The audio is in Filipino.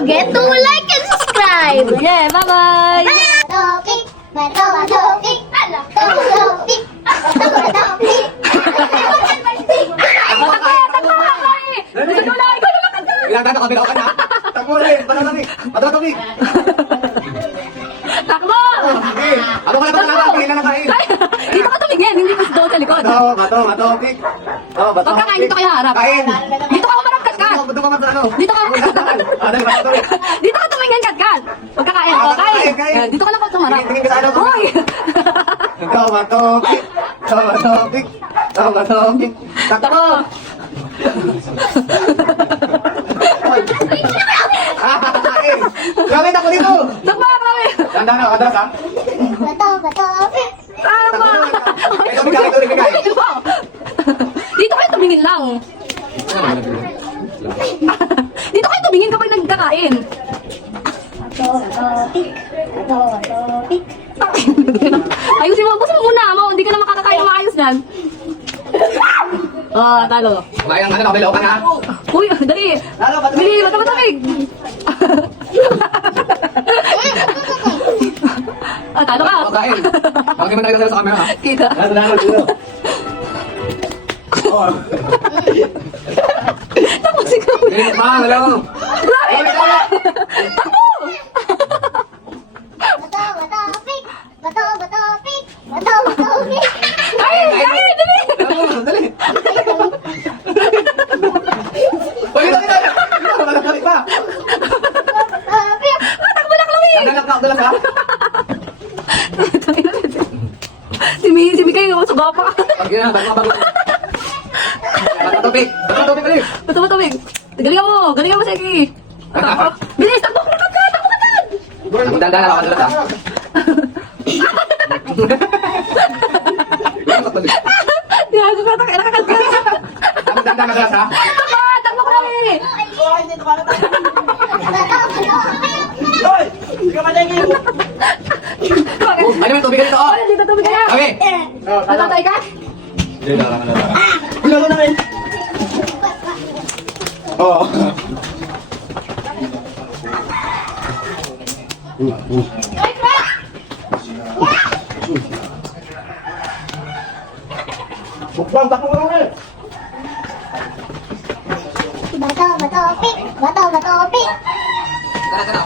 forget to like and subscribe. Yeah, bye-bye! Topic, topic, topic, topic. Ilang tayo kabilaw ka na? Takbo rin! Patatabi! Patatabi! Takbo! Sige! Ano ka na ba nakakain na nakain? Dito ka tumingin, hindi ka doon sa likod. Matopik! Huwag ka kain, dito kayo harap. Kain! Dito ka umarap, katkat. Dito ka ano? Dito ka. Dali, matopik! Dito ka tumingin, katkat. Huwag ka kain. Ah, Kain. kain. Dito ka lang ako tumarap. Tingin ka sa ano? Hoy! Matopik! Matopik! Matopik! Takbo! Kain! Gawin ako dito! Takbo, kami! Tanda na, adras ha? Topic. Tama! Ito, bigay. Dito kayo tumingin lang. Dito kayo tumingin kapag nagkakain. Topic. Ayusin mo. Gusto mo muna. Hindi ka na makakakain maayos yan. Oh, talo. Mayang ano, kabilaw ka na? Uy, dali. Bili, matamig. Talo ka. Kain! Bakit mo nakita sa camera ha? Kita. Dito. Tapos ikaw. Ma, hello! Topic. Topic. Kain, dali. Dali! Dali! Malakalik pa! Takbo na, Chloe. Dalak ka? Si Mika yung sa gapa. Pag yan, bago. Matopik ulit! Matamig. Galingan mo, Seki. Bilis, takbo ka agad. Magdanda na ako dalak ha? Gago ka, nakakagat ka. Magdanda na dalak ha? Takbo ka namin. Ano yung tubig ka dito? Oh! Dito tubig ka na. Okay! Natatay ka? Bilalo na rin! Oo. Bukbang, takbo mo rin! Topic. Tara.